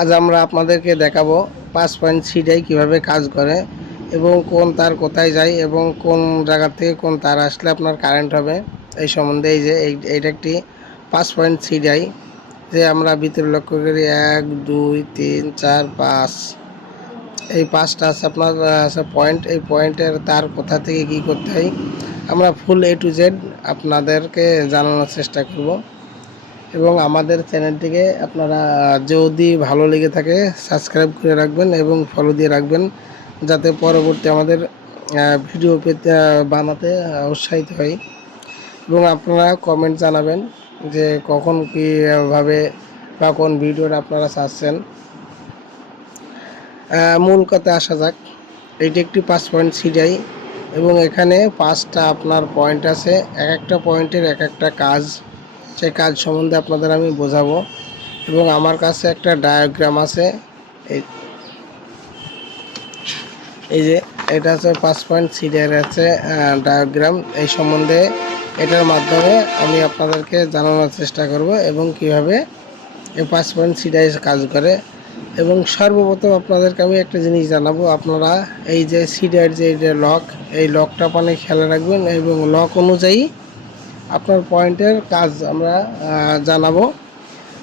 আজ আমরা আপনাদেরকে দেখাবো 5.3 ডাই কীভাবে কাজ করে এবং কোন তার কোথায় যায় এবং কোন জায়গা থেকে কোন তার আসলে আপনার কারেন্ট হবে এই সম্বন্ধে। এই যে এইটা একটি 5.3 ডাই, যে আমরা ভিতরে লক্ষ্য করি 1 2 3 4 5, এই 5টা আছে আপনার আছে পয়েন্ট। এই পয়েন্টের তার কোথা থেকে কী করতে হয় আমরা ফুল A to Z আপনাদেরকে জানানোর চেষ্টা করব। এবং আমাদের চ্যানেলটিকে আপনারা যদি ভালো লেগে থাকে সাবস্ক্রাইব করে রাখবেন এবং ফলো দিয়ে রাখবেন, যাতে পরবর্তী আমাদের ভিডিও পেতে বানাতে উৎসাহিত হয়। এবং আপনারা কমেন্ট জানাবেন যে কখন কীভাবে বা কোন ভিডিওটা আপনারা চাচ্ছেন। মূল কথায় আসা যাক। এটি একটি 5.3 ডাই এবং এখানে 5টা আপনার পয়েন্ট আছে। এক একটা পয়েন্টের এক একটা কাজ, সেই কাজ সম্বন্ধে আপনাদের আমি বোঝাবো। এবং আমার কাছে একটা ডায়াগ্রাম আছে, এই যে এটা হচ্ছে 5.3 ডাইয়ের আছে ডায়াগ্রাম। এই সম্বন্ধে এটার মাধ্যমে আমি আপনাদেরকে জানানোর চেষ্টা করব এবং কিভাবে এই 5.3 ডাই কাজ করে। এবং সর্বপ্রথম আপনাদেরকে আমি একটা জিনিস জানাবো, আপনারা এই যে সিডার যে লক, এই লকটা পানে খেয়াল রাখবেন এবং লক অনুযায়ী আপনার পয়েন্টের কাজ আমরা জানাবো।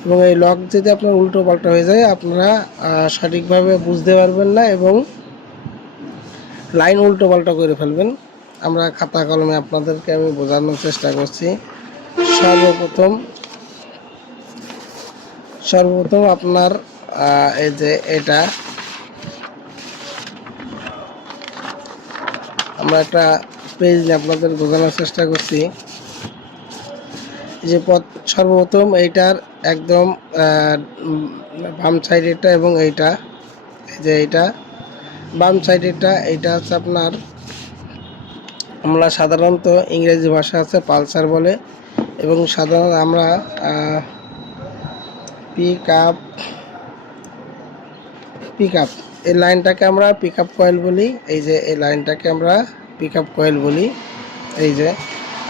এবং এই লক যদি আপনার উল্টো পাল্টা হয়ে যায় আপনারা সঠিকভাবে বুঝতে পারবেন না এবং লাইন উল্টো পাল্টা করে ফেলবেন। আমরা খাতা কলমে আপনাদেরকে আমি বোঝানোর চেষ্টা করছি। সর্বপ্রথম আপনার এই যে এটা আমরা একটা পেজ আপনাদের বোঝানোর চেষ্টা করছি। যে সর্বপ্রথম এইটার একদম বাম সাইডেরটা এবং এইটা, এই যে এইটা বাম সাইডেরটা, এইটা হচ্ছে আপনার আমরা সাধারণত ইংরেজি ভাষা আছে পালসার বলে এবং সাধারণত আমরা পিক আপ এই লাইনটাকে আমরা পিক আপ কয়েল বলি। এই যে এই লাইনটাকে আমরা পিক আপ কয়েল বলি। এই যে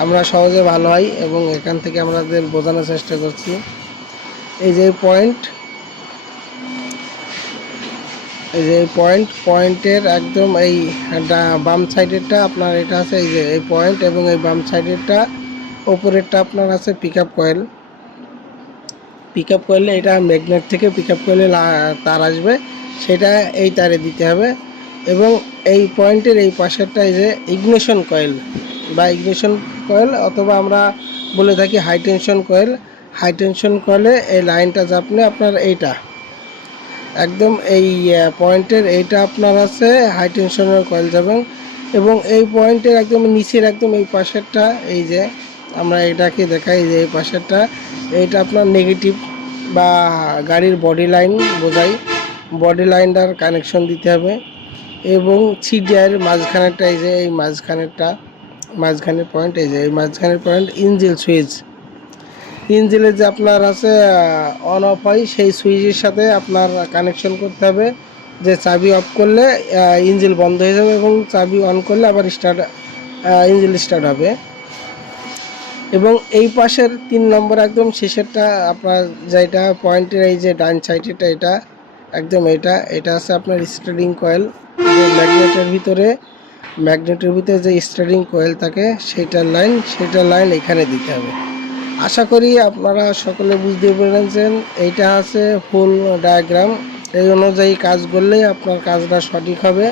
আমরা সহজে ভালো হয় এবং এখান থেকে আমাদের বোঝানোর চেষ্টা করছি। এই যে পয়েন্ট, এই যে পয়েন্টের একদম এই বাম সাইডেরটা আপনার এটা আছে, এই যে এই পয়েন্ট এবং এই বাম সাইডেরটা ওপরেরটা আপনার আছে pick up coil. Pick up কয়েলে এটা ম্যাগনেট থেকে পিক আপ কয়েলে তার আসবে, সেটা এই তারে দিতে হবে। এবং এই পয়েন্টের এই পাশেরটা এই যে ইগনিশন কয়েল বা ইগনিশন কয়েল অথবা আমরা বলে থাকি high tension coil. High tension কয়েলে এই লাইনটা চাপলে আপনার এইটা একদম এই পয়েন্টের এইটা আপনার আছে হাই টেনশনের কয়েল যাবেন। এবং এই পয়েন্টের একদম নিচের একদম এই পাশেরটা, এই যে আমরা এটাকে দেখাই যে এই পাশেরটা, এইটা আপনার নেগেটিভ বা গাড়ির বডি লাইন বোঝাই, বডি লাইনটার কানেকশন দিতে হবে। এবং সিডিআর মাঝখানেরটা, এই যে এই মাঝখানের পয়েন্ট, এই যে এই মাঝখানের পয়েন্ট ইঞ্জিল সুইচ, ইঞ্জিনের যে আপনার আছে অন অফ হয় সেই সুইচের সাথে আপনার কানেকশন করতে হবে। যে চাবি অফ করলে ইঞ্জিন বন্ধ হয়ে যাবে এবং চাবি অন করলে আবার ইঞ্জিন স্টার্ট হবে। এবং এই পাশের 3 নম্বর একদম শেষেরটা আপনার যেটা পয়েন্টের এই যে ডান সাইডেরটা, এটা একদম এটা আছে আপনার স্টার্টিং কয়েল। যে ম্যাগনেটের ভিতরে যে স্টার্টিং কয়েল থাকে সেটার লাইন এখানে দিতে হবে। আশা করি আপনারা সকলে বুঝতে পেরেছেন। এইটা আছে ফুল ডায়াগ্রাম। এই অনুযায়ী কাজ করলেই আপনার কাজটা সঠিক হবে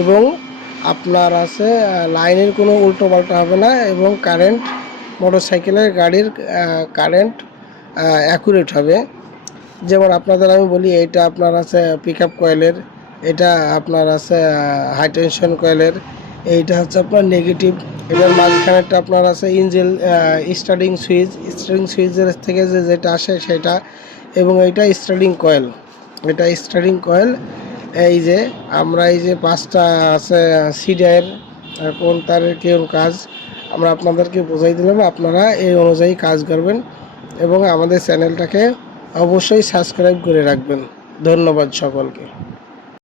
এবং আপনার আছে লাইনের কোনো উল্টো পাল্টা হবে না এবং কারেন্ট মোটরসাইকেলের গাড়ির কারেন্ট অ্যাকুরেট হবে। যেমন আপনাদের আমি বলি, এইটা আপনার আছে পিক আপ কয়েলের, এটা আপনার আছে হাই টেনশন কয়েলের, এইটা হচ্ছে আপনার নেগেটিভ, এটার মাঝখানেরটা আপনার আছে ইঞ্জিন স্টার্টিং সুইচের থেকে যেটা আসে সেটা, এবং এইটা স্টার্টিং কয়েল, এই যে আমরা এই যে 5টা আছে সিডিআইয়ের কোন তারের কোন কাজ আমরা আপনাদেরকে বোঝাই দিলাম। আপনারা এই অনুযায়ী কাজ করবেন এবং আমাদের চ্যানেলটাকে অবশ্যই সাবস্ক্রাইব করে রাখবেন। ধন্যবাদ সকলকে।